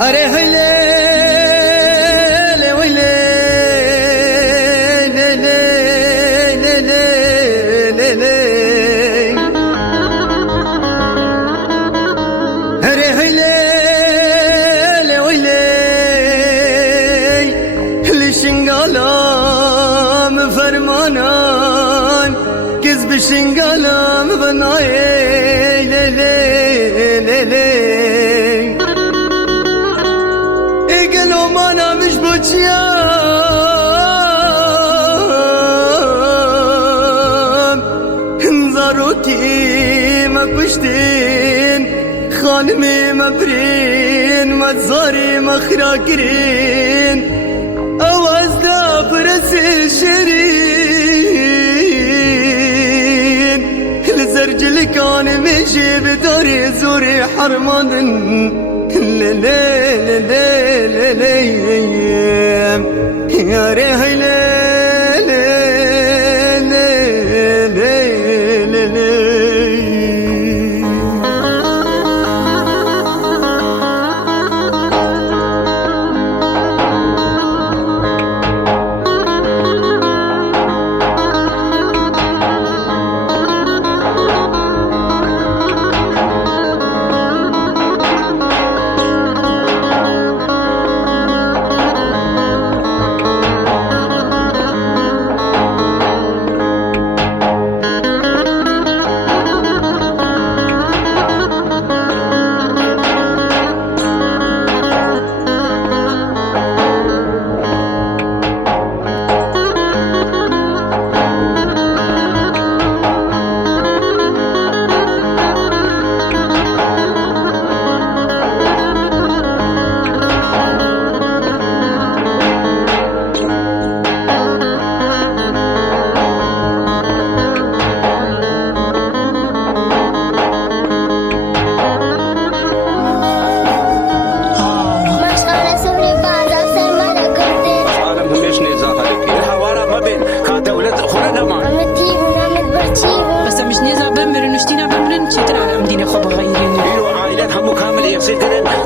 أري هيلي ويلي أري هيلي ويلي لشنقالام فرمانان كذب شنقالام بناي قالوا ما انا مش بوشيام انظروكي ما كشتين خانمي مبرين ما تزاري مخراكرين اواز دا فرس الشرين الزرجل كان مشي بداري زوري حرمان يا ريهي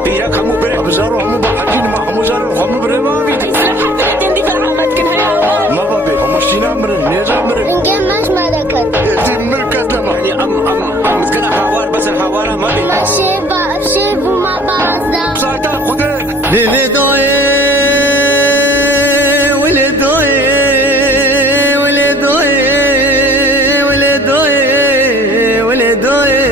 بيرك همو بري ابزارو همو بحجين ما همو زارو همو بري ما بيدي دي في العامات كنها يا ما بابي همو شتينا مرن نيزا مرن نجم ماش مالكت دي مركز لما يعني ام مسكنا حوار بس الحوار ما بي ماشي بقى وما بعزة بصايتا خده ليلي دوي ولي دوي ولي دوي ولي دوي ولي دوي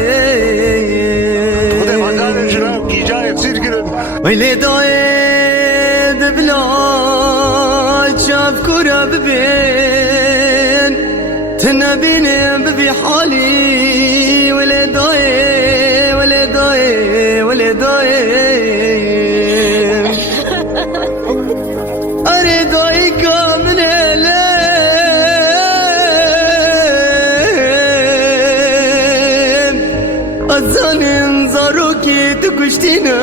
خده مازال الجراب كي جاي تصير كده ويلي دويد بلاد شاف كرة ببين تنبيني ببي حالي ويلي دويد ويلي دويد ويلي دويد أريد أيكم من الليل الظالم زاروكي تكشتينا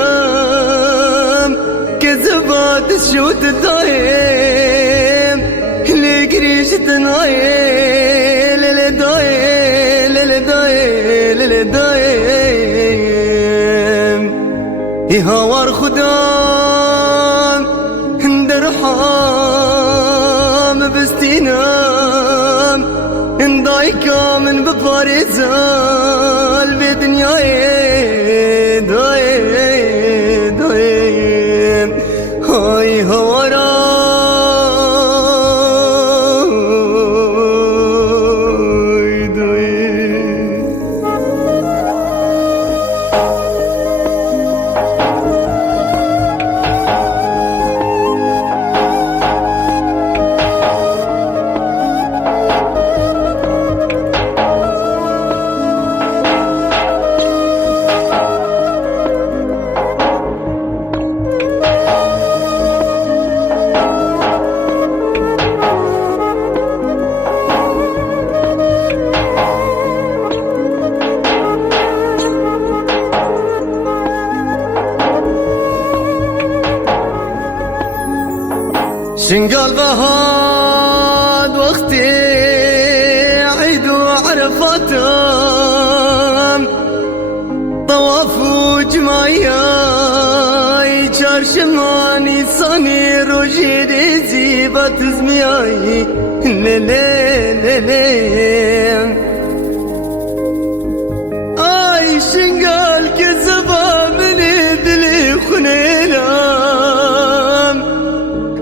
كذبات الشوت الضايم اللي قريش تنايل اللي دايل اللي دايل اللي دايم يهوار خدام اندرحام بستينام اندايكا من بباريزال بدنياي دايم دايم هاي هوارا شنقال بهاد وقتي عيد وعرفاتم طواف وجمايا شماني صاني روجي زيبات زمياي ليلي اي شنقال كذبا من دلي خنينام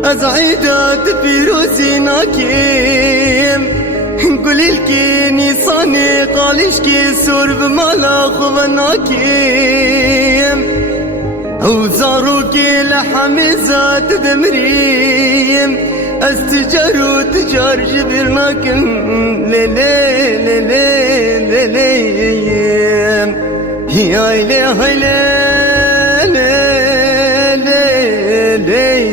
ازعيدات فيروزي ناكيم قولي الكيني صاني قاليش كي سرب مالا خبناكيم وزاروكي لحمزات دمريم استجارو تجار جبرناكم ليلي ليلي ليلي يا إله ليلي ليلي